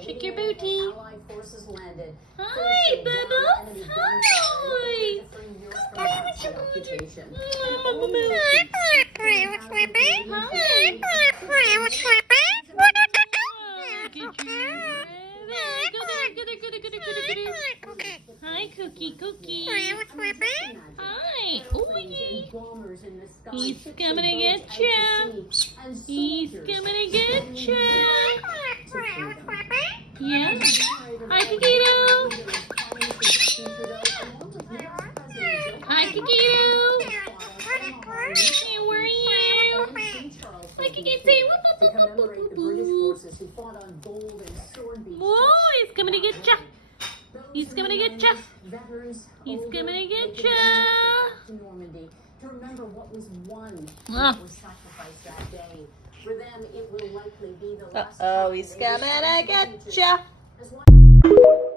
Shake your booty. Allied forces landed. Hi, Bubbles. Hi. Hi, what's your occupation? Hi, Cookie. Hi. Ooh. He's coming to get you. He's coming to get you. Yeah. Hi, Kikito. Hi, Kikito. Hey, where are you? Hi, Kikito. Whoa, he's coming to get you. He's coming to get you. He's coming to get you. To remember what was won that was sacrificed that day. For them, it will likely be the last. He's coming to get you.